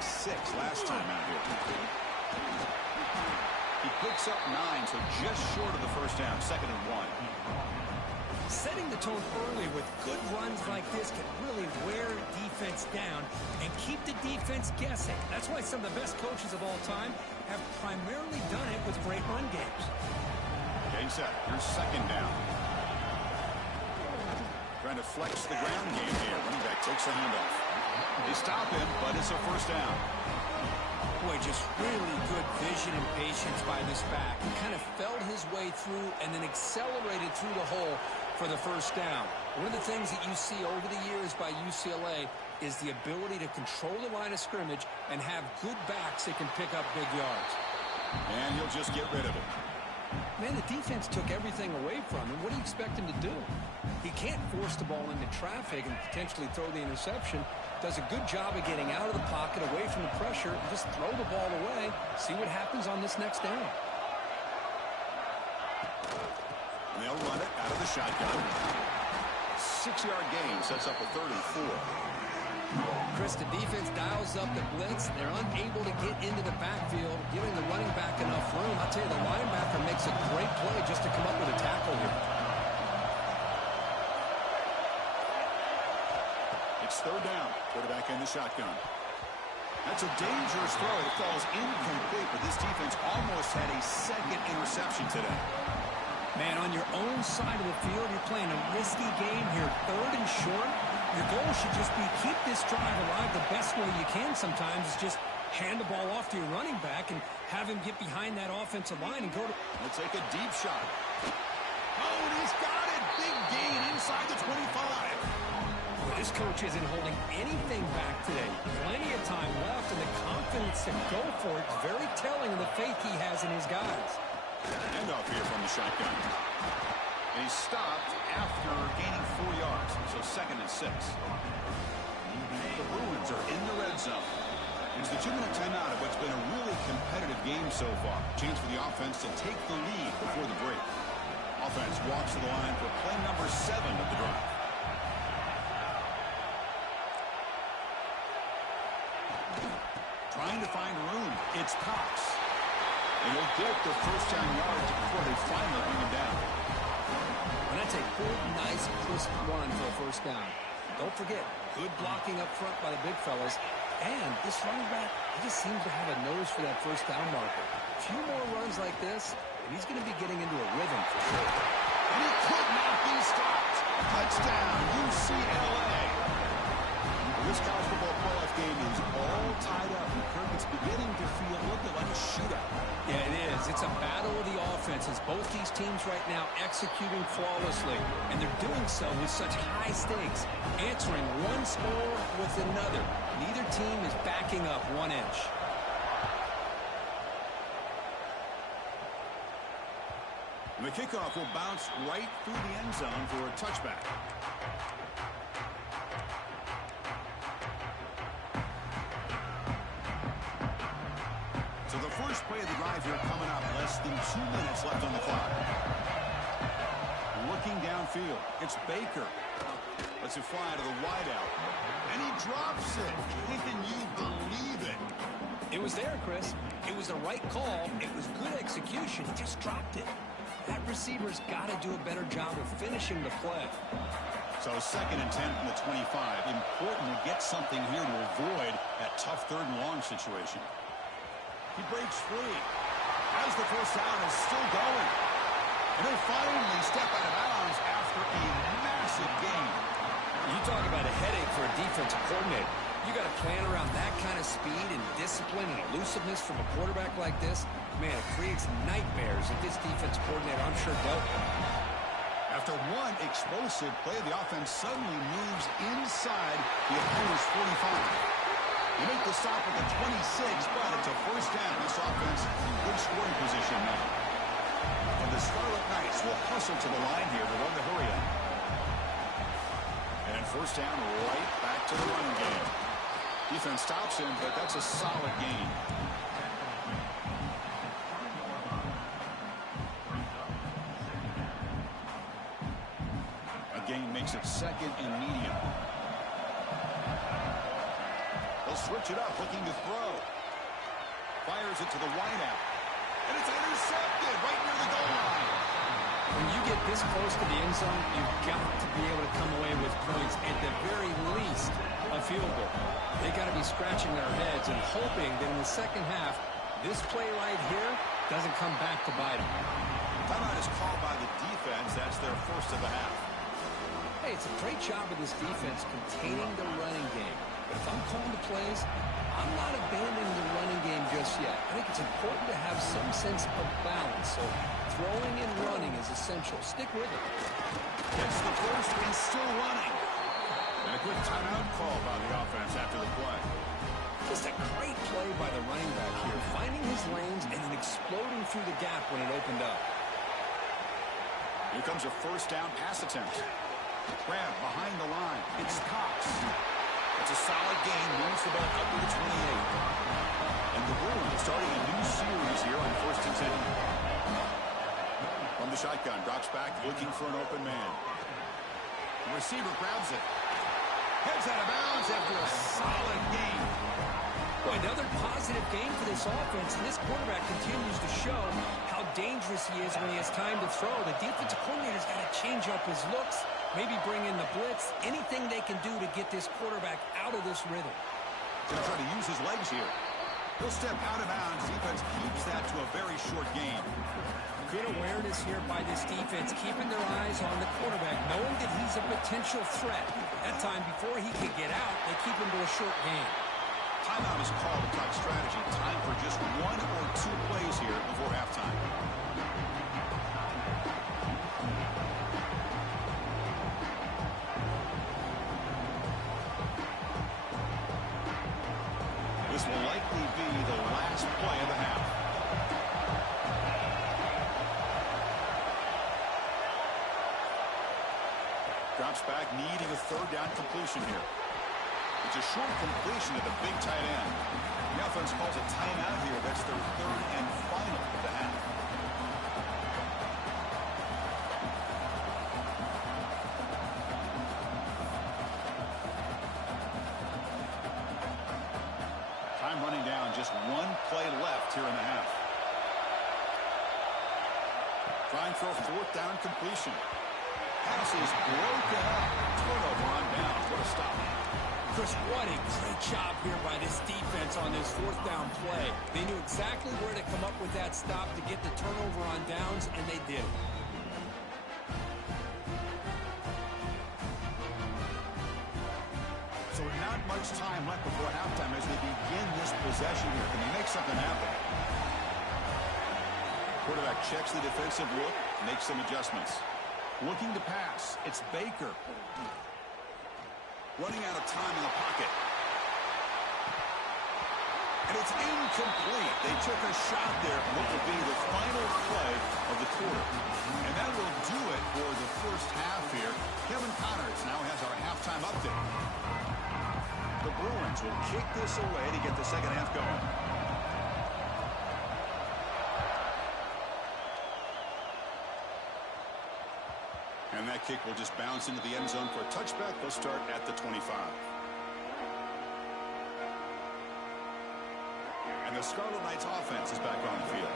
pick 6 last time out here. He picks up 9, so just short of the first down, 2nd and 1. Setting the tone early with good runs like this can really wear defense down and keep the defense guessing. That's why some of the best coaches of all time have primarily done it with great run games. Game set. Here's 2nd down. Trying to flex the ground game here. Running back takes the handoff. They stop him, but it's a first down. Boy, just really good vision and patience by this back. He kind of felt his way through and then accelerated through the hole for the first down. One of the things that you see over the years by UCLA is the ability to control the line of scrimmage and have good backs that can pick up big yards. And he'll just get rid of it. Man, the defense took everything away from him. What do you expect him to do? He can't force the ball into traffic and potentially throw the interception. Does a good job of getting out of the pocket, away from the pressure, and just throw the ball away. See what happens on this next down. And they'll run it out of the shotgun. 6-yard gain sets up a 3rd and 4. Chris, the defense dials up the blitz. They're unable to get into the backfield, giving the running back enough room. I'll tell you, the linebacker makes a great play just to come up with a tackle here. It's 3rd down. Quarterback in the shotgun. That's a dangerous throw. It falls incomplete, but this defense almost had a 2nd interception today. Man, on your own side of the field, you're playing a risky game here. 3rd and short. Your goal should just be keep this drive alive the best way you can sometimes is just hand the ball off to your running back and have him get behind that offensive line and go to... Let's take a deep shot. Oh, and he's got it. Big gain inside the 25. Well, this coach isn't holding anything back today. Plenty of time left, and the confidence to go for it is very telling of the faith he has in his guys. Handoff here from the shotgun. And he's stopped after gaining 4 yards, so 2nd and 6. The Bruins are in the red zone. It's the 2-minute timeout of what's been a really competitive game so far. Chance for the offense to take the lead before the break. Offense walks to the line for play number 7 of the drive. Trying to find room. It's Cox. And he'll get the first down yards before they finally bring him down. And that's a good, nice, crisp run for a first down. Don't forget, good blocking up front by the big fellas. And this running back, he just seems to have a nose for that first down marker. A few more runs like this, and he's going to be getting into a rhythm for sure. And he could not be stopped. Touchdown, UCLA. This college football playoff game is all tied up. And Kirk, it's beginning to feel a little bit like a shootout. Yeah, it is. It's a battle of the offenses. Both these teams right now executing flawlessly, and they're doing so with such high stakes, answering one score with another. Neither team is backing up 1 inch. And the kickoff will bounce right through the end zone for a touchback. So the first play of the drive here coming up. Less than 2 minutes left on the clock. Looking downfield. It's Baker. Lets it fly to the wideout. And he drops it. Can you believe it? It was there, Chris. It was the right call. It was good execution. He just dropped it. That receiver's got to do a better job of finishing the play. So 2nd and 10 from the 25. Important to get something here to avoid that tough 3rd and long situation. He breaks free. As the first down is still going. And he'll finally step out of bounds after a massive gain. You talk about a headache for a defensive coordinator. You got to plan around that kind of speed and discipline and elusiveness from a quarterback like this. Man, it creates nightmares that this defensive coordinator, I'm sure, dealt with. After one explosive play, the offense suddenly moves inside the opponent's 45. They make the stop at the 26, but it's a first down. This offense in good scoring position now. And the Scarlet Knights will hustle to the line here to run the hurry up. And first down right back to the running game. Defense stops him, but that's a solid gain. A gain makes it 2nd and medium. They'll switch it up, looking to throw. Fires it to the wideout. And it's intercepted right near the goal line. When you get this close to the end zone, you've got to be able to come away with points, at the very least, a field goal. They got to be scratching their heads and hoping that in the second half, this play right here doesn't come back to bite them. Timeout is called by the defense. That's their first of the half. Hey, it's a great job of this defense containing the running game. But if I'm calling the plays, I'm not abandoning the running game just yet. I think it's important to have some sense of balance. So throwing and running is essential. Stick with it. Gets the first and still running. And a quick timeout call by the offense after the play. Just a great play by the running back here, finding his lanes and then exploding through the gap when it opened up. Here comes a first down pass attempt. Grab behind the line. It's Cox. It's a solid gain. Moves the ball up to the 28. And the Bruins starting a new series here on 1st and 10. From the shotgun, drops back, looking for an open man. The receiver grabs it. Heads out of bounds after a solid gain. Boy, another positive game for this offense, and this quarterback continues to show how dangerous he is when he has time to throw. The defensive coordinator's got to change up his looks, maybe bring in the blitz, anything they can do to get this quarterback out of this rhythm. Going to try to use his legs here. He'll step out of bounds. Defense keeps that to a very short gain. Good awareness here by this defense, keeping their eyes on the quarterback, knowing that he's a potential threat. That time, before he could get out, they keep him to a short gain. Timeout is called to talk strategy. Time for just 1 or 2 plays here before halftime. This will likely be the last play of the half. Drops back, needing a third down completion here. It's a short completion to the big tight end. The offense calls a timeout here. That's their third and final of the half. Time running down. Just 1 play left here in the half. Trying for a 4th down completion. Pass is broken up. Turnover on downs. What a stop. Chris, what a great job here by this defense on this 4th down play. They knew exactly where to come up with that stop to get the turnover on downs, and they did. So not much time left before halftime as they begin this possession here. Can they make something happen? Quarterback checks the defensive look, makes some adjustments. Looking to pass. It's Baker. Running out of time in the pocket. And it's incomplete. They took a shot there for what will be the final play of the quarter. And that will do it for the first half here. Kevin Connors now has our halftime update. The Bruins will kick this away to get the second half going. And that kick will just bounce into the end zone for a touchback. They'll start at the 25. And the Scarlet Knights offense is back on the field.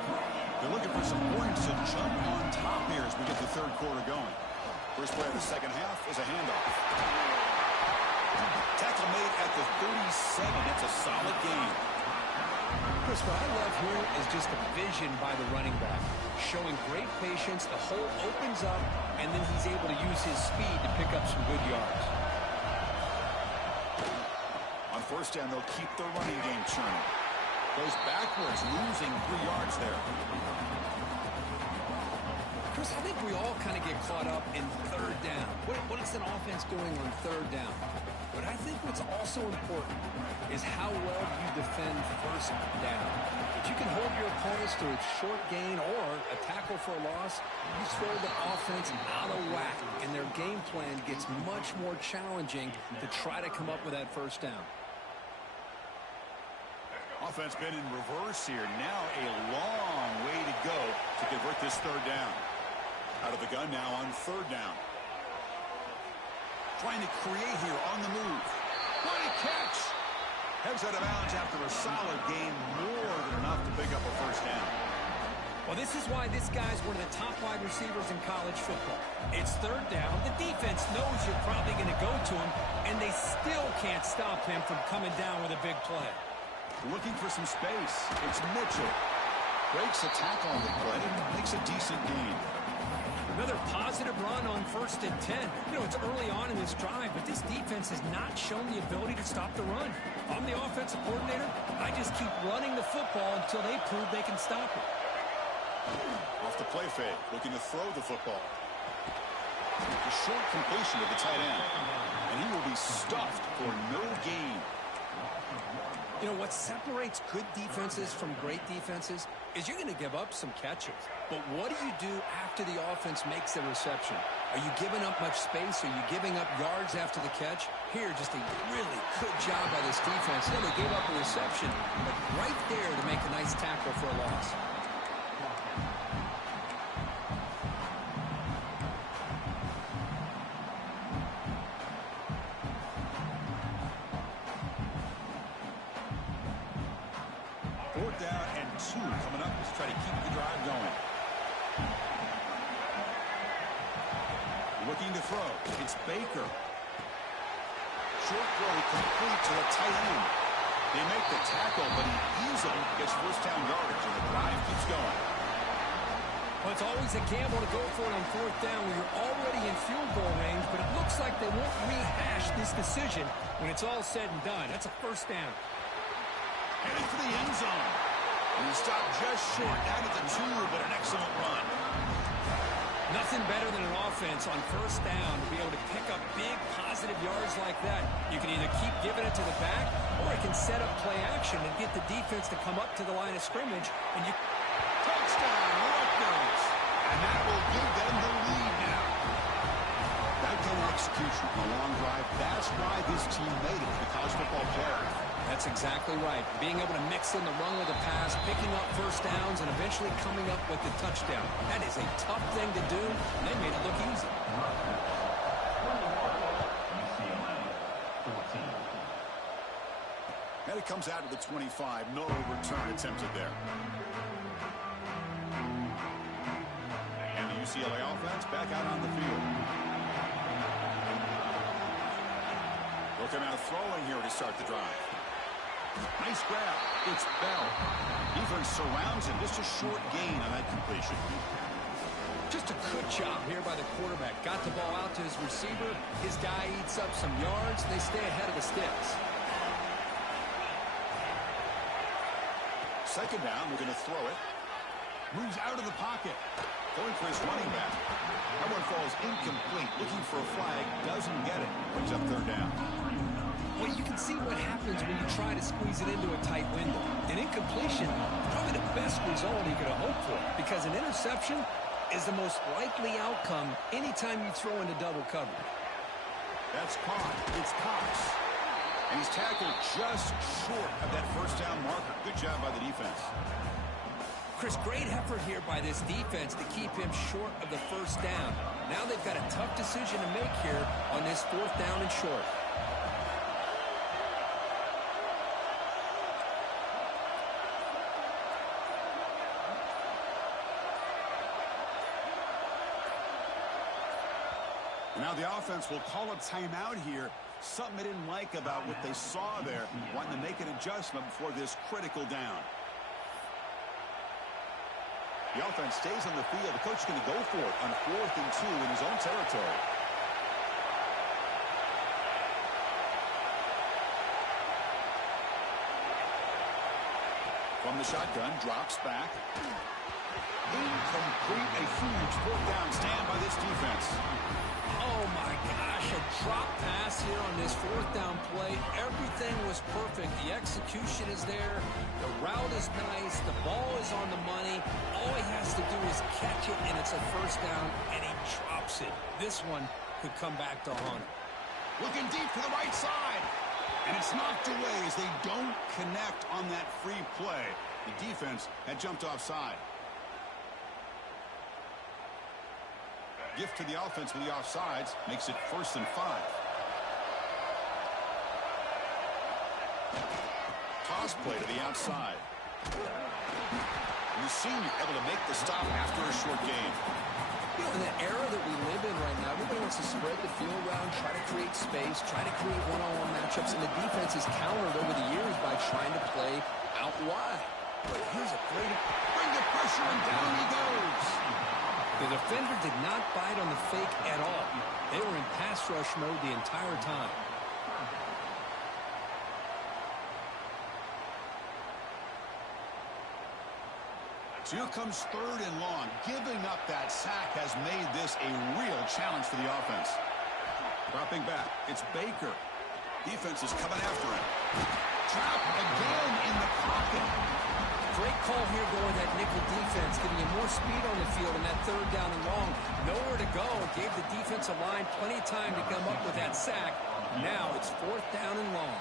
They're looking for some points to jump on top here as we get the third quarter going. First play of the second half is a handoff. Tackle made at the 37. It's a solid gain. Chris, what I love here is just the vision by the running back. Showing great patience, the hole opens up, and then he's able to use his speed to pick up some good yards. On first down, they'll keep the running game churning. Goes backwards, losing 3 yards there. Chris, I think we all kind of get caught up in third down. What is an offense doing on third down? But I think what's also important is how well you defend first down. If you can hold your opponents to a short gain or a tackle for a loss, you throw the offense out of whack, and their game plan gets much more challenging to try to come up with that first down. Offense been in reverse here. Now a long way to go to convert this third down. Out of the gun now on third down. Trying to create here on the move. What a catch! Heads out of bounds after a solid gain, more than enough to pick up a first down. Well, this is why this guy's one of the top wide receivers in college football. It's third down. The defense knows you're probably going to go to him, and they still can't stop him from coming down with a big play. Looking for some space. It's Mitchell. Breaks a tackle on the play and makes a decent gain. Another positive run on 1st and 10. You know, it's early on in this drive, but this defense has not shown the ability to stop the run. I'm the offensive coordinator. I just keep running the football until they prove they can stop it. Off the play fake, looking to throw the football. A short completion to the tight end. And he will be stuffed for no gain. You know, what separates good defenses from great defenses is you're going to give up some catches. But what do you do after the offense makes the reception? Are you giving up much space? Are you giving up yards after the catch? Here, just a really good job by this defense. Yeah, they gave up a reception, but right there to make a nice tackle for a loss. Fourth down and 2 coming up. Let's try to keep the drive going. Looking to throw. It's Baker. Short throw complete to the tight end. They make the tackle, but he easily gets first down yardage, and the drive keeps going. Well, it's always a gamble to go for it on 4th down when you're already in field goal range, but it looks like they won't rehash this decision when it's all said and done. That's a first down. Heading for the end zone. And he stopped just short down at the 2, but an excellent run. Nothing better than an offense on 1st down to be able to pick up big positive yards like that. You can either keep giving it to the back, or it can set up play action and get the defense to come up to the line of scrimmage. And you Touchdown, Rutgas. And that will give them the lead now. That kind of execution on a long drive, that's why this team made it to the college football playoff. That's exactly right. Being able to mix in the run with the pass, picking up first downs, and eventually coming up with the touchdown. That is a tough thing to do, and they made it look easy. And it comes out to the 25. No return attempted there. And the UCLA offense back out on the field. They'll come out throwing here to start the drive. Nice grab. It's Bell. Defense surrounds him. Just a short gain on that completion. Just a good job here by the quarterback. Got the ball out to his receiver. His guy eats up some yards. They stay ahead of the sticks. Second down. We're going to throw it. Moves out of the pocket. Going for his running back. That one falls incomplete. Looking for a flag. Doesn't get it. Brings up third down. Well, you can see what happens when you try to squeeze it into a tight window. An incompletion, probably the best result you could have hoped for, because an interception is the most likely outcome anytime you throw into double coverage. That's caught. It's Cox. And he's tackled just short of that first down marker. Good job by the defense. Chris, great effort here by this defense to keep him short of the first down. Now they've got a tough decision to make here on this 4th down and short. Now the offense will call a timeout here. Something they didn't like about what they saw there. Wanting to make an adjustment before this critical down. The offense stays on the field. The coach is going to go for it on 4th and 2 in his own territory. From the shotgun, drops back. Incomplete, a huge 4th down stand by this defense. Oh, my gosh, a drop pass here on this 4th down play. Everything was perfect. The execution is there. The route is nice. The ball is on the money. All he has to do is catch it, and it's a first down, and he drops it. This one could come back to haunt him. Looking deep to the right side. And it's knocked away as they don't connect on that free play. The defense had jumped offside. Gift to the offense with the offsides makes it 1st and 5. Toss play to the outside. And the senior able to make the stop after a short gain. You know, in the era that we live in right now, everybody wants to spread the field around, try to create space, try to create one-on-one matchups, and the defense is countered over the years by trying to play out wide. But here's a great bring the pressure, and down he goes. The defender did not bite on the fake at all. They were in pass rush mode the entire time. So here comes 3rd and long. Giving up that sack has made this a real challenge for the offense. Dropping back, it's Baker. Defense is coming after him. Trapped again in the pocket. Great call here going that nickel defense, giving you more speed on the field in that 3rd down and long. Nowhere to go. Gave the defensive line plenty of time to come up with that sack. Now it's 4th down and long.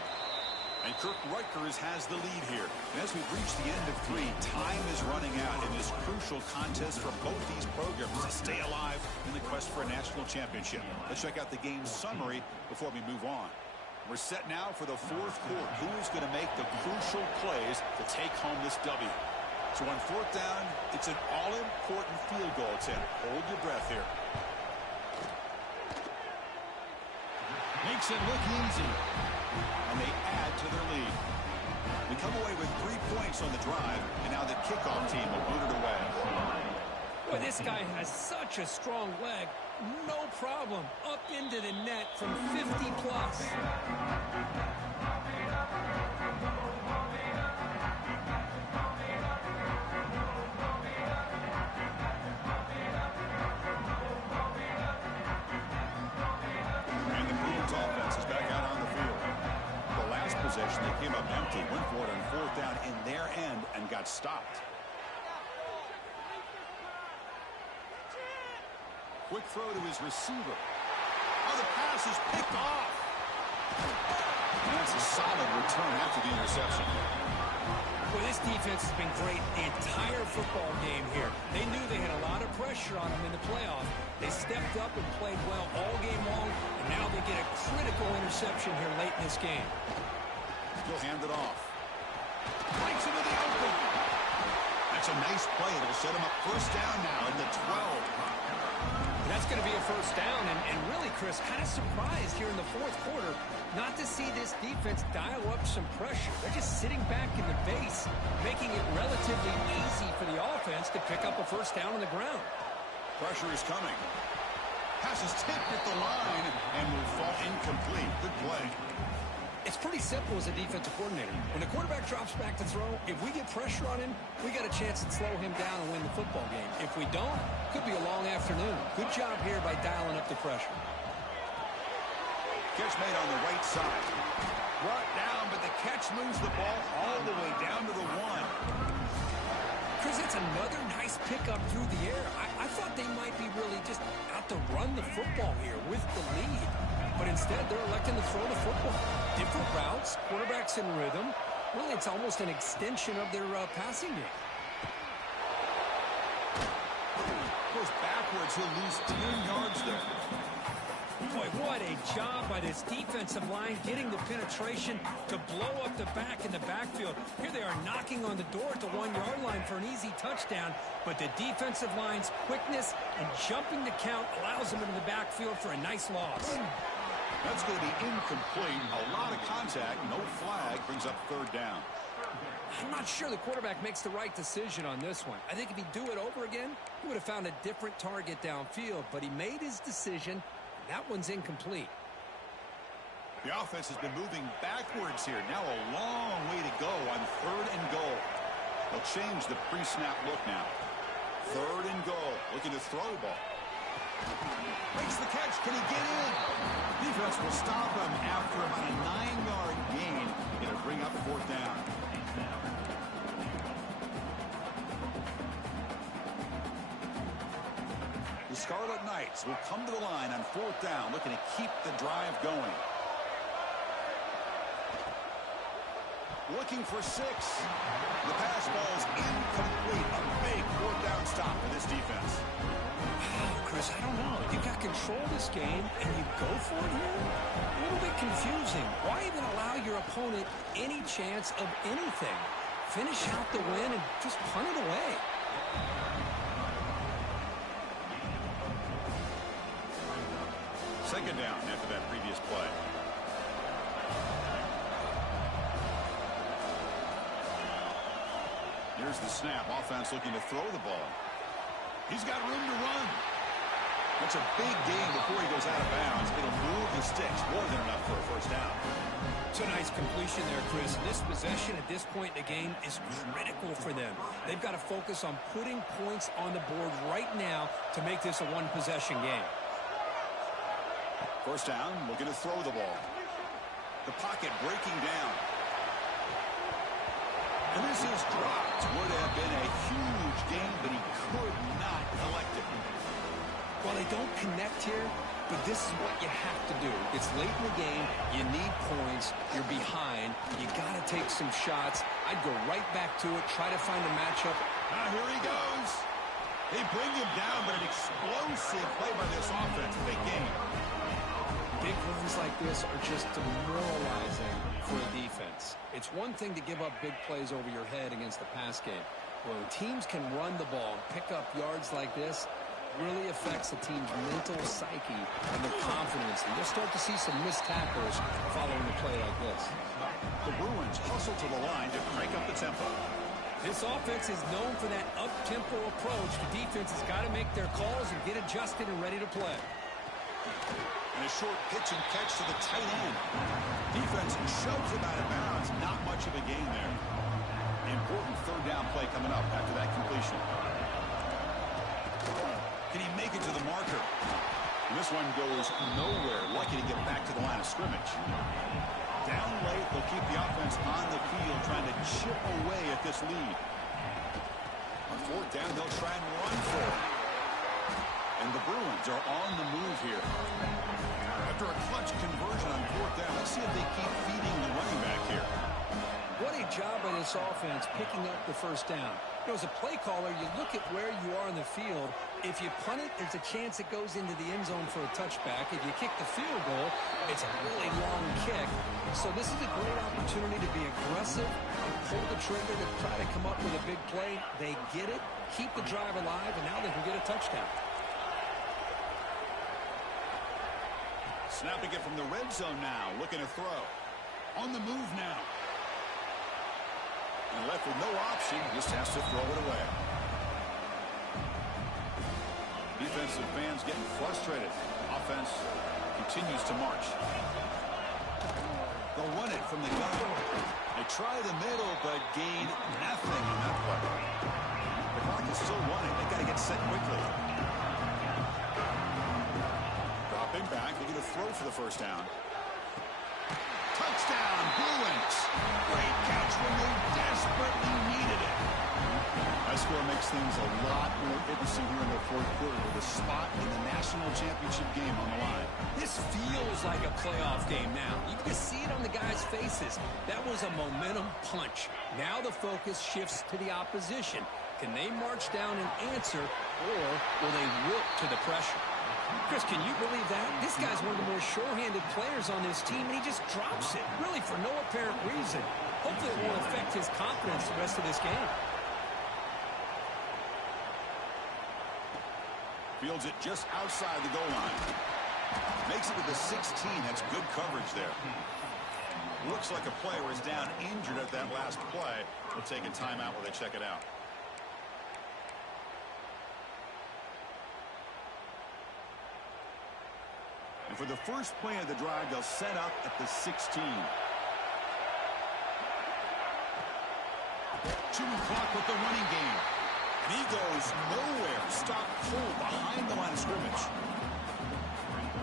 And Kirk Rutgers has the lead here. And as we've reached the end of 3, time is running out in this crucial contest for both these programs to stay alive in the quest for a national championship. Let's check out the game summary before we move on. We're set now for the 4th quarter. Who is going to make the crucial plays to take home this W? So on 4th down, it's an all-important field goal attempt. Hold your breath here. Makes it look easy. And they add to their lead. They come away with 3 points on the drive, and now the kickoff team will boot it away. Boy, this guy has such a strong leg. No problem. Up into the net from 50 plus. And the Bruins offense is back out on the field. The last possession, they came up empty, went for it on 4th down in their end and got stopped. Quick throw to his receiver. Oh, the pass is picked off. And that's a solid return after the interception. Well, this defense has been great the entire football game here. They knew they had a lot of pressure on them in the playoff. They stepped up and played well all game long, and now they get a critical interception here late in this game. He'll hand it off. Breaks into the open. That's a nice play. It'll set him up 1st down now at the 12. That's going to be a 1st down, and really, Chris, kind of surprised here in the 4th quarter not to see this defense dial up some pressure. They're just sitting back in the base, making it relatively easy for the offense to pick up a 1st down on the ground. Pressure is coming. Pass is tipped at the line and will fall incomplete. Good play. It's pretty simple as a defensive coordinator. When the quarterback drops back to throw, if we get pressure on him, we got a chance to slow him down and win the football game. If we don't, could be a long afternoon. Good job here by dialing up the pressure. Catch made on the right side. Brought down, but the catch moves the ball all the way down to the 1. Chris, it's another nice pickup through the air. I thought they might be really just out to run the football here with the lead. But instead, they're electing to throw the football. Different routes, quarterbacks in rhythm. Really, it's almost an extension of their passing game. Goes backwards, he'll lose 10 yards there. Boy, what a job by this defensive line getting the penetration to blow up the back in the backfield. Here they are knocking on the door at the 1-yard line for an easy touchdown, but the defensive line's quickness and jumping the count allows them into the backfield for a nice loss. That's going to be incomplete. A lot of contact, no flag, brings up 3rd down. I'm not sure the quarterback makes the right decision on this one. I think if he'd do it over again, he would have found a different target downfield, but he made his decision. That one's incomplete. The offense has been moving backwards here. Now a long way to go on 3rd and goal. They'll change the pre-snap look now. 3rd and goal. Looking to throw the ball. Makes the catch. Can he get in? Defense will stop him after about a 9-yard gain. It'll bring up 4th down. The Scarlet Knights will come to the line on 4th down, looking to keep the drive going. Looking for 6. The pass ball's incomplete. A big 4th down stop for this defense. Chris, I don't know. You got control of this game, and you go for it here? A little bit confusing. Why even allow your opponent any chance of anything? Finish out the win and just punt it away. Second down after that previous play. Here's the snap. Offense looking to throw the ball. He's got room to run. That's a big gain before he goes out of bounds. It'll move the sticks. More than enough for a first down. It's a nice completion there, Chris. This possession at this point in the game is critical for them. They've got to focus on putting points on the board right now to make this a one-possession game. First down, looking to throw the ball. The pocket breaking down. And this is dropped. Would have been a huge gain, but he could not collect it. Well, they don't connect here, but this is what you have to do. It's late in the game. You need points. You're behind. You got to take some shots. I'd go right back to it, try to find a matchup. Now here he goes. They bring him down, but an explosive play by this offense. Big game. Big runs like this are just demoralizing for a defense. It's one thing to give up big plays over your head against the pass game. When teams can run the ball and pick up yards like this, really affects the team's mental psyche and their confidence. And you'll start to see some missed tackles following a play like this. The Bruins hustle to the line to crank up the tempo. This offense is known for that up-tempo approach. The defense has got to make their calls and get adjusted and ready to play. And a short pitch and catch to the tight end. Defense shoves him out of bounds. Not much of a gain there. Important third down play coming up after that completion. Can he make it to the marker? And this one goes nowhere. Lucky to get back to the line of scrimmage. Down late, they'll keep the offense on the field, trying to chip away at this lead. On fourth down, they'll try and run for it. And the Bruins are on the move here. After a clutch conversion on fourth down, let's see if they keep feeding the running back here. What a job by this offense picking up the first down. You know, as a play caller, you look at where you are in the field. If you punt it, there's a chance it goes into the end zone for a touchback. If you kick the field goal, it's a really long kick. So this is a great opportunity to be aggressive and pull the trigger to try to come up with a big play. They get it, keep the drive alive, and now they can get a touchdown. Snapping it from the red zone now, looking to throw. On the move now. And left with no option, just has to throw it away. Defensive fans getting frustrated. Offense continues to march. They'll run it from the gun. They try the middle, but gain nothing on that play. The clock is still running. They've got to get set quickly. Dropping back, looking to throw for the first down. Touchdown, Bruins. Great catch when they desperately needed it. That score makes things a lot more interesting here in the fourth quarter with a spot in the national championship game on the line. This feels like a playoff game now. You can just see it on the guys' faces. That was a momentum punch. Now the focus shifts to the opposition. Can they march down and answer, or will they wilt to the pressure? Chris, can you believe that? This guy's one of the more sure-handed players on this team, and he just drops it, really for no apparent reason. Hopefully it won't affect his confidence the rest of this game. Fields it just outside the goal line. Makes it to the 16. That's good coverage there. Looks like a player is down injured at that last play. They'll take a timeout while they check it out. And for the first play of the drive, they'll set up at the 16. Chewing clock with the running game. And he goes nowhere. Stop full behind the line of scrimmage.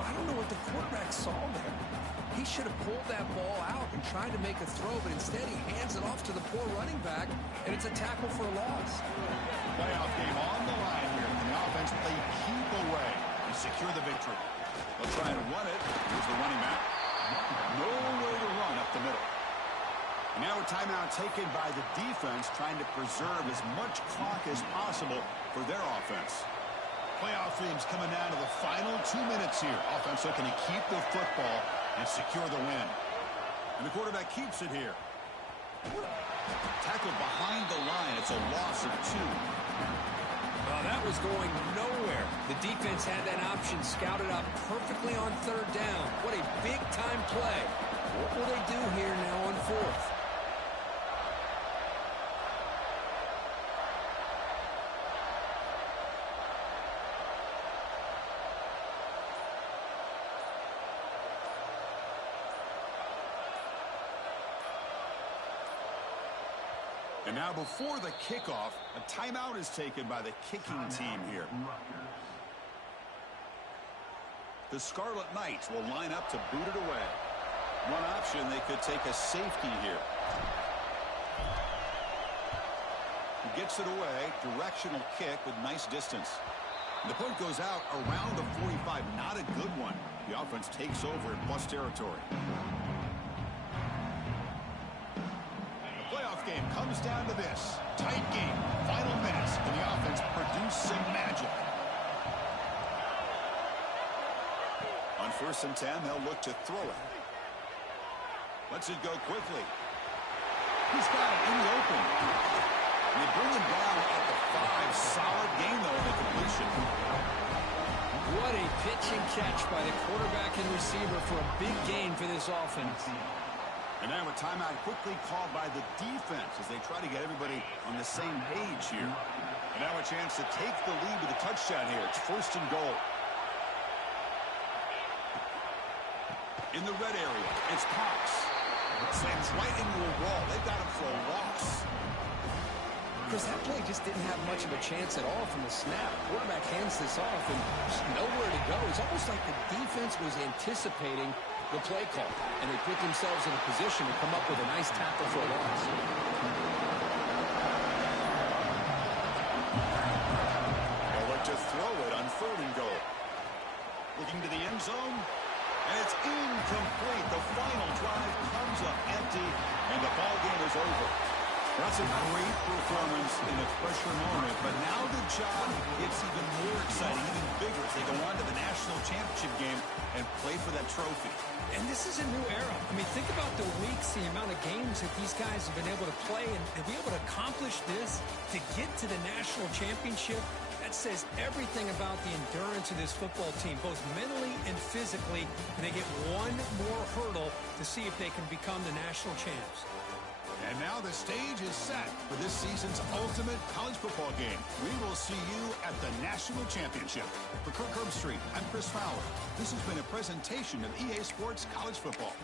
I don't know what the quarterback saw there. He should have pulled that ball out and tried to make a throw, but instead he hands it off to the poor running back, and it's a tackle for a loss. Playoff game on the line here. And the offense play keep away and secure the victory. They'll try and run it. Here's the running back. Nowhere to run up the middle. And now a timeout taken by the defense, trying to preserve as much clock as possible for their offense. Playoff games coming down to the final 2 minutes here. Offense looking to keep the football and secure the win. And the quarterback keeps it here. Tackled behind the line. It's a loss of 2. Well, that was going nowhere. The defense had that option scouted out perfectly on 3rd down. What a big-time play. What will they do here now on 4th? And now before the kickoff, a timeout is taken by the kicking team here. The Scarlet Knights will line up to boot it away. One option, they could take a safety here. He gets it away. Directional kick with nice distance. The point goes out around the 45. Not a good one. The offense takes over in plus territory. Game comes down to this. Tight game. Final minutes. And the offense produce some magic. On 1st and 10, they'll look to throw it. Lets it go quickly. He's got it in the open. And they bring him down at the 5. Solid game, though, in the completion. What a pitch and catch by the quarterback and receiver for a big gain for this offense. And now a timeout quickly called by the defense as they try to get everybody on the same page here. And now a chance to take the lead with a touchdown here. It's 1st and goal. In the red area, it's Cox. Slams right into a wall. They've got him for a loss. Chris, that play just didn't have much of a chance at all from the snap. Quarterback hands this off and just nowhere to go. It's almost like the defense was anticipating the play call, and they put themselves in a position to come up with a nice tackle for a loss. They'll look to throw it on 3rd and goal. Looking to the end zone, and it's incomplete. The final drive comes up empty, and the ball game is over. That's a great performance in a pressure moment, but now the job gets even more exciting, even bigger as they go on to the national championship game and play for that trophy. And this is a new era. I mean, think about the weeks, the amount of games that these guys have been able to play, and to be able to accomplish this, to get to the national championship, that says everything about the endurance of this football team, both mentally and physically, and they get one more hurdle to see if they can become the national champs. And now the stage is set for this season's ultimate college football game. We will see you at the national championship. For Kirk Herbstreit, I'm Chris Fowler. This has been a presentation of EA Sports College Football.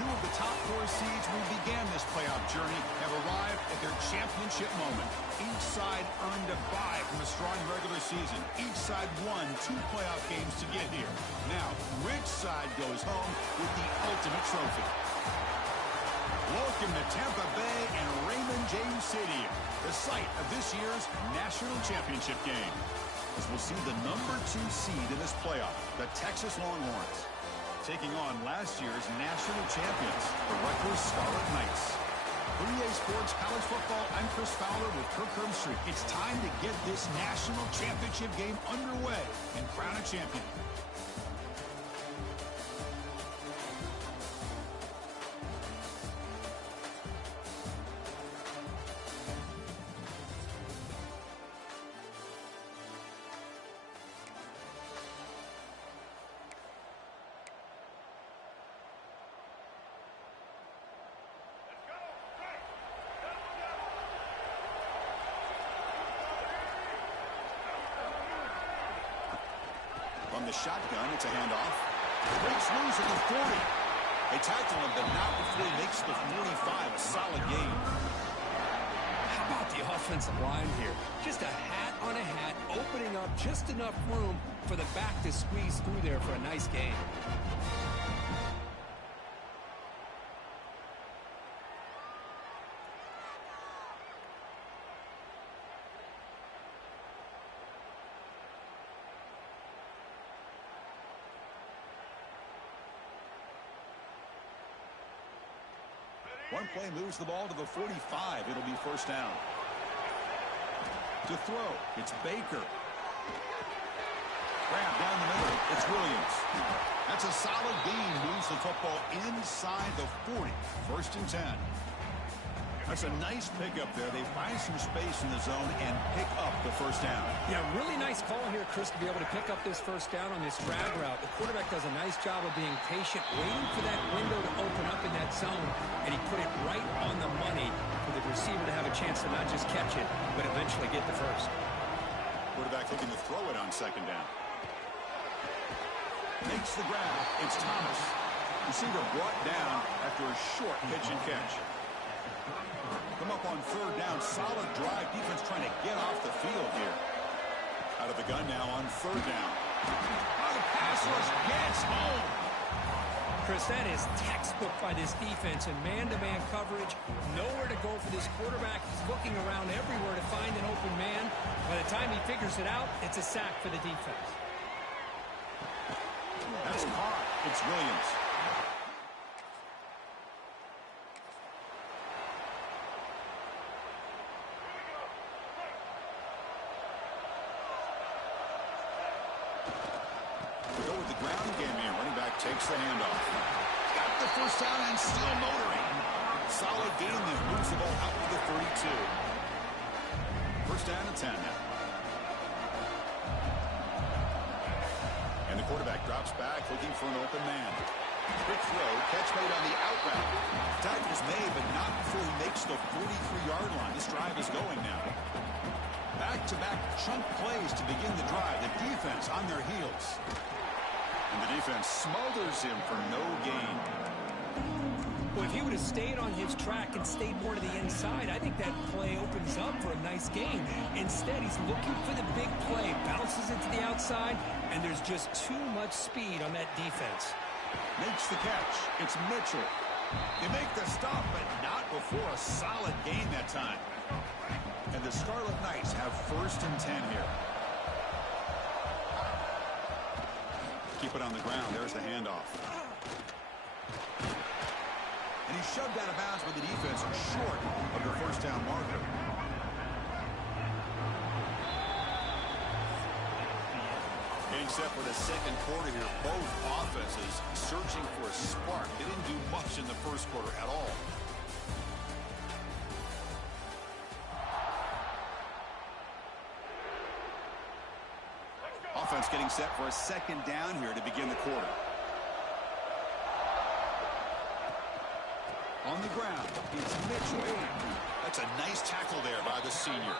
two of the top 4 seeds who began this playoff journey have arrived at their championship moment. Each side earned a bye from a strong regular season. Each side won 2 playoff games to get here. Now, which side goes home with the ultimate trophy? Welcome to Tampa Bay and Raymond James Stadium, the site of this year's national championship game. As we'll see the number 2 seed in this playoff, the Texas Longhorns, taking on last year's national champions, the Rutgas Scarlet Knights. For EA Sports College Football, I'm Chris Fowler with Kirk Herbstreit. It's time to get this national championship game underway and crown a champion. From the shotgun, it's a handoff. Breaks loose at the 40. They tackle him, but not before he makes the 45. A solid gain. How about the offensive line here? Just a hat on a hat, opening up just enough room for the back to squeeze through there for a nice gain. One play moves the ball to the 45. It'll be first down. To throw, it's Baker. Grab down the middle, it's Williams. That's a solid gain, moves the football inside the 40. First and 10. That's a nice pickup there. They find some space in the zone and pick up the first down. Yeah, really nice call here, Chris, to be able to pick up this first down on this drag route. The quarterback does a nice job of being patient, waiting for that window to open up in that zone, and he put it right on the money for the receiver to have a chance to not just catch it, but eventually get the first. Quarterback looking to throw it on second down. Makes the grab. It's Thomas. Receiver brought down after a short pitch and catch. Come up on third down. Solid drive. Defense trying to get off the field here. Out of the gun now on third down. Oh, the pass rush gets home. Chris, that is textbook by this defense and man-to-man coverage. Nowhere to go for this quarterback. He's looking around everywhere to find an open man. By the time he figures it out, it's a sack for the defense. That's caught. It's Williams. We go with the ground game here. Running back takes the handoff. Got the first down and still motoring. Solid gain there. Moves the ball out to the 32. First down and 10 now. And the quarterback drops back looking for an open man. Quick throw. Catch made on the out route. Tackle's made, but not before he makes the 43-yard line. This drive is going now. Back-to-back chunk plays to begin the drive. The defense on their heels. And the defense smothers him for no gain. Well, if he would have stayed on his track and stayed more to the inside, I think that play opens up for a nice gain. Instead, he's looking for the big play. Bounces it to the outside, and there's just too much speed on that defense. Makes the catch. It's Mitchell. They make the stop, but not before a solid gain that time. And the Scarlet Knights have first and 10 here. Keep it on the ground. There's the handoff. And he's shoved out of bounds by the defense short of the first down marker. Getting set for the second quarter here. Both offenses searching for a spark. They didn't do much in the first quarter at all. Offense getting set for a second down here to begin the quarter. On the ground, it's Mitchell. That's a nice tackle there by the senior.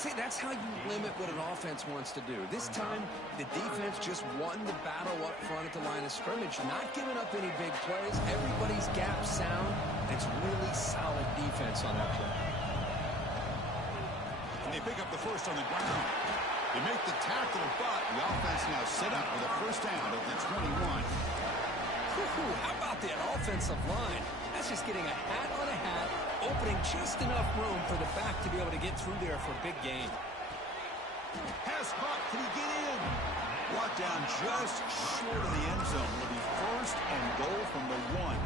See, that's how you limit what an offense wants to do. This time, the defense just won the battle up front at the line of scrimmage, not giving up any big plays. Everybody's gap sound. It's really solid defense on that play. And they pick up the first on the ground. They make the tackle, but the offense now set up with a first down at the 21. How about that offensive line? That's just getting a hat on a hat, opening just enough room for the back to be able to get through there for a big gain. Pass caught. Can he get in? Brought down just short of the end zone. Will be first and goal from the 1.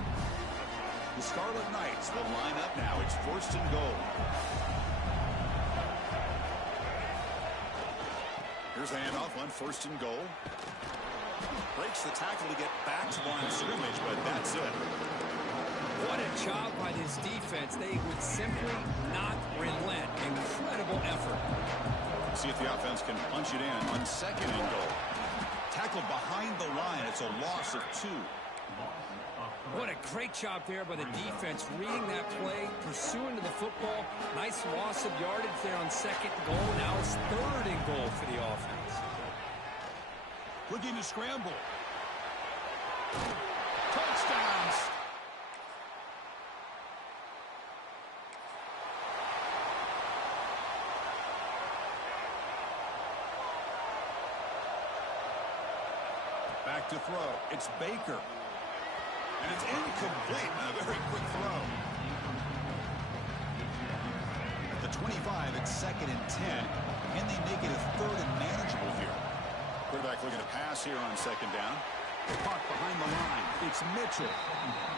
The Scarlet Knights will line up now. It's first and goal. Here's the handoff on first and goal. Breaks the tackle to get back to the line of scrimmage, but that's it. What a job by this defense. They would simply not relent. Incredible effort. See if the offense can punch it in on second and goal. Tackled behind the line. It's a loss of 2. What a great job there by the defense, reading that play, pursuing to the football. Nice loss of yardage there on second goal. Now it's third and goal for the offense. Looking to scramble. Touchdowns. Back to throw. It's Baker. And it's incomplete on a very quick throw. At the 25, it's second and 10. Can they make it a third and manageable here? Quarterback looking to pass here on second down. Caught behind the line. It's Mitchell.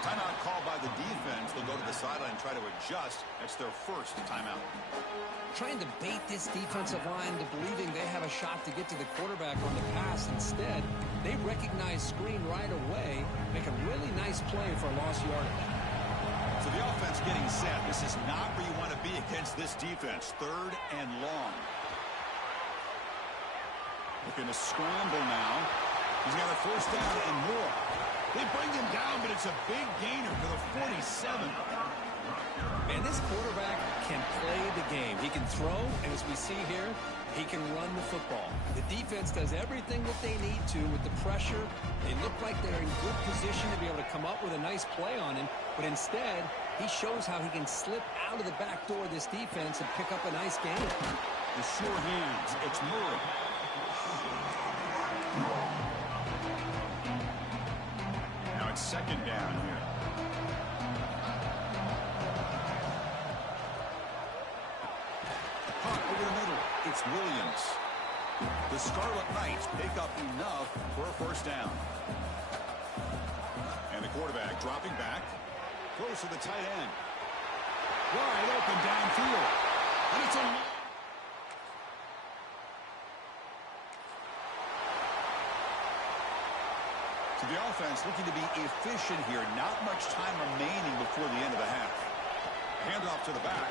Timeout called by the defense. They'll go to the sideline and try to adjust. That's their first timeout. Trying to bait this defensive line into believing they have a shot to get to the quarterback on the pass. Instead, they recognize screen right away, make a really nice play for lost yardage. So the offense getting set. This is not where you want to be against this defense. Third and long. Looking to scramble now. He's got a first down and more. They bring him down, but it's a big gainer to the 47. Man, this quarterback can play the game. He can throw, and as we see here, he can run the football. The defense does everything that they need to with the pressure. They look like they're in good position to be able to come up with a nice play on him, but instead, he shows how he can slip out of the back door of this defense and pick up a nice gain. The sure hands. It's Murray. Now it's second down here. Punt over the middle. It's Williams. The Scarlet Knights pick up enough for a first down. And the quarterback dropping back. Throws to the tight end. Wide open downfield. And it's a... So the offense looking to be efficient here. Not much time remaining before the end of the half. Handoff to the back.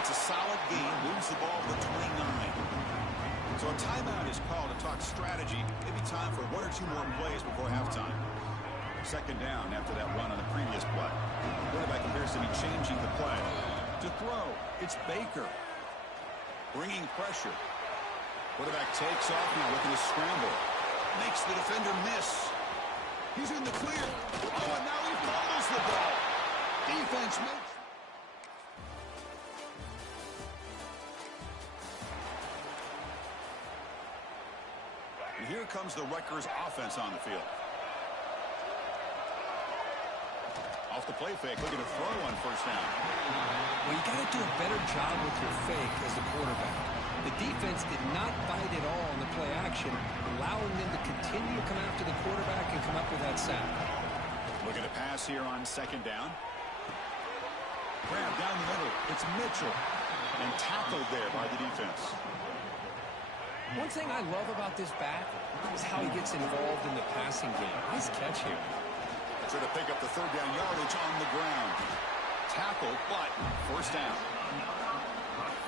That's a solid gain. Moves the ball to 29. So a timeout is called to talk strategy. Maybe time for 1 or 2 more plays before halftime. Second down after that run on the previous play. Quarterback appears to be changing the play. To throw, it's Baker. Bringing pressure. Quarterback takes off now looking to scramble. Makes the defender miss. He's in the clear. Oh, and now he fumbles the ball. Defense makes... And here comes the Rutgers offense on the field. Off the play fake, looking to throw on first down. Well, you got to do a better job with your fake as a quarterback. The defense did not bite at all in the play action, allowing them to continue to come after the quarterback and come up with that sack. Looking to pass here on second down. Grab down the middle. It's Mitchell. And tackled there by the defense. One thing I love about this back is how he gets involved in the passing game. Nice catch here. Try to pick up the third down yardage on the ground. Tackled, but first down.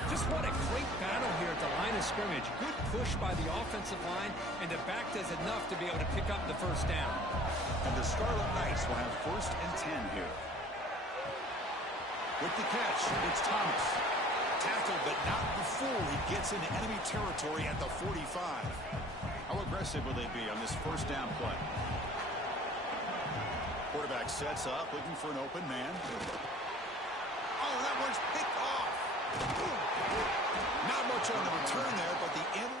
Just what a great battle here at the line of scrimmage. Good push by the offensive line, and the back does enough to be able to pick up the first down. And the Scarlet Knights will have first and 10 here. With the catch, it's Thomas. tackle, but not before he gets into enemy territory at the 45. How aggressive will they be on this first down play? Quarterback sets up, looking for an open man. Oh, that one's picked off. Not much on the return there, but the end.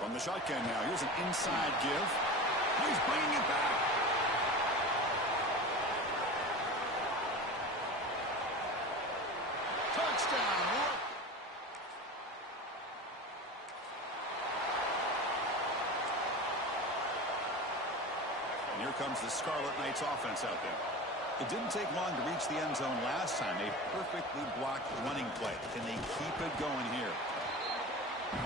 From the shotgun now, here's an inside give. He's bringing it back. Touchdown. And here comes the Scarlet Knights offense out there. It didn't take long to reach the end zone last time. A perfectly blocked running play. Can they keep it going here?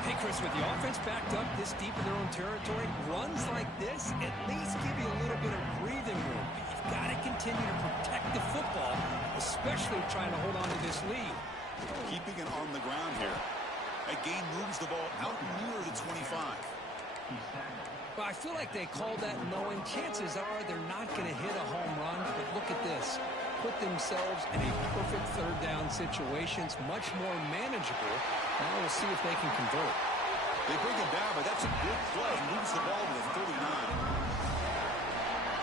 Hey, Chris, with the offense backed up this deep in their own territory, runs like this at least give you a little bit of breathing room. But you've got to continue to protect the football, especially trying to hold on to this lead. Keeping it on the ground here. That gain moves the ball out near the 25. Well, I feel like they called that knowing chances are they're not going to hit a home run. But look at this. Put themselves in a perfect third down situation. It's much more manageable. Now we'll see if they can convert. They bring it down, but that's a good play. Moves the ball to the 39.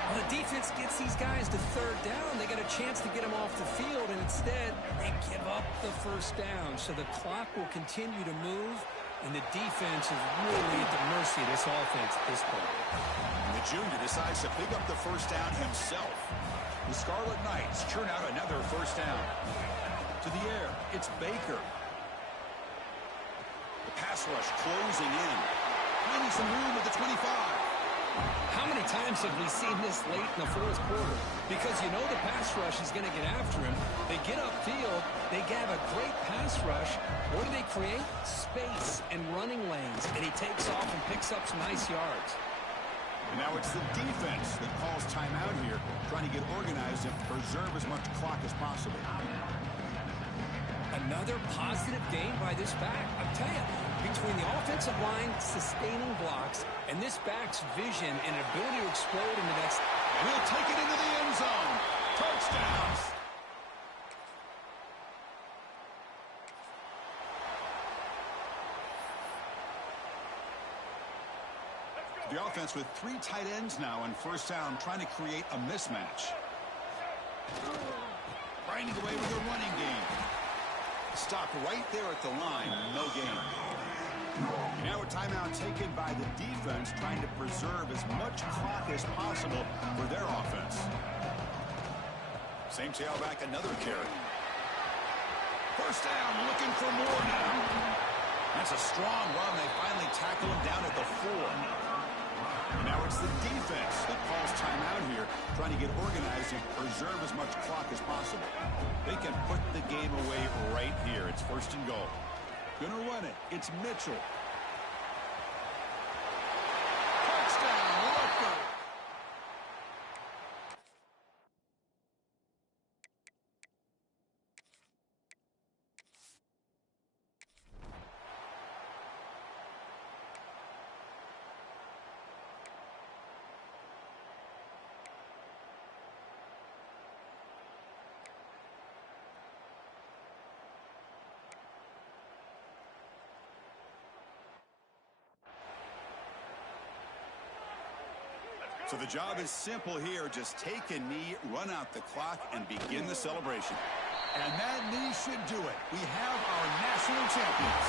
Well, the defense gets these guys to third down. They got a chance to get them off the field, and instead they give up the first down. So the clock will continue to move, and the defense is really at the mercy of this offense at this point. And the junior decides to pick up the first down himself. The Scarlet Knights churn out another first down. To the air, it's Baker. The pass rush closing in. Finding some room at the 25. How many times have we seen this late in the fourth quarter? Because you know the pass rush is going to get after him. They get upfield. They have a great pass rush. What do they create? Space and running lanes. And he takes off and picks up some nice yards. And now it's the defense that calls timeout here, trying to get organized and preserve as much clock as possible. Another positive gain by this back. I'll tell you, between the offensive line sustaining blocks and this back's vision and ability to explode into that. And he'll take it into the end zone. Touchdowns. The offense with three tight ends now on first down, trying to create a mismatch. Grinding away with a running game. Stopped right there at the line. No gain. Now a timeout taken by the defense, trying to preserve as much clock as possible for their offense. Same tailback, another carry. First down, looking for more now. That's a strong run. They finally tackle him down at the 4. Now it's the defense that calls timeout here, trying to get organized and preserve as much clock as possible. They can put the game away right here. It's first and goal. Gonna run it. It's Mitchell. Touchdown, Rutgers. So the job is simple here. Just take a knee, run out the clock, and begin the celebration. And that knee should do it. We have our national champions.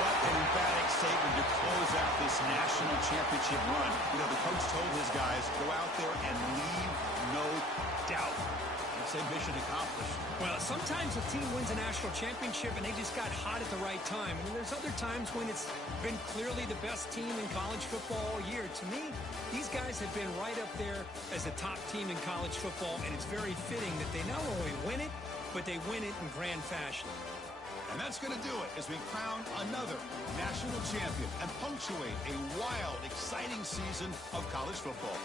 What an emphatic statement to close out this national championship run. You know, the coach told his guys, go out there and leave no doubt. It's a mission accomplished. Well, sometimes a team wins a national championship and they just got hot at the right time. I mean, there's other times when it's been clearly the best team in college football all year. To me, these guys have been right up there as a top team in college football, and it's very fitting that they not only win it, but they win it in grand fashion. And that's going to do it as we crown another national champion and punctuate a wild, exciting season of college football.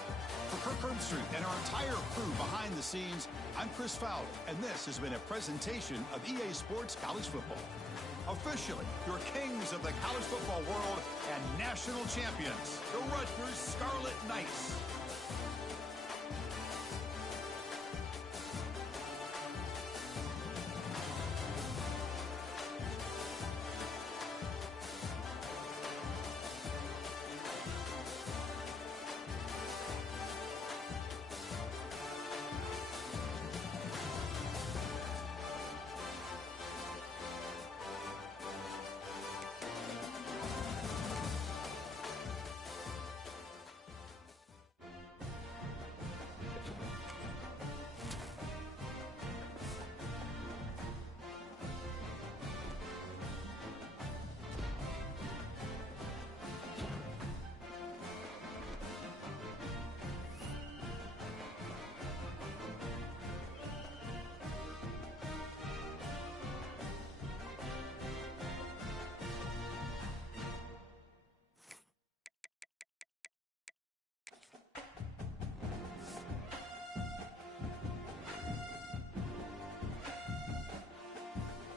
For Kirk Herbstreit and our entire crew behind the scenes, I'm Chris Fowler, and this has been a presentation of EA Sports College Football. Officially, your kings of the college football world and national champions, the Rutgers Scarlet Knights.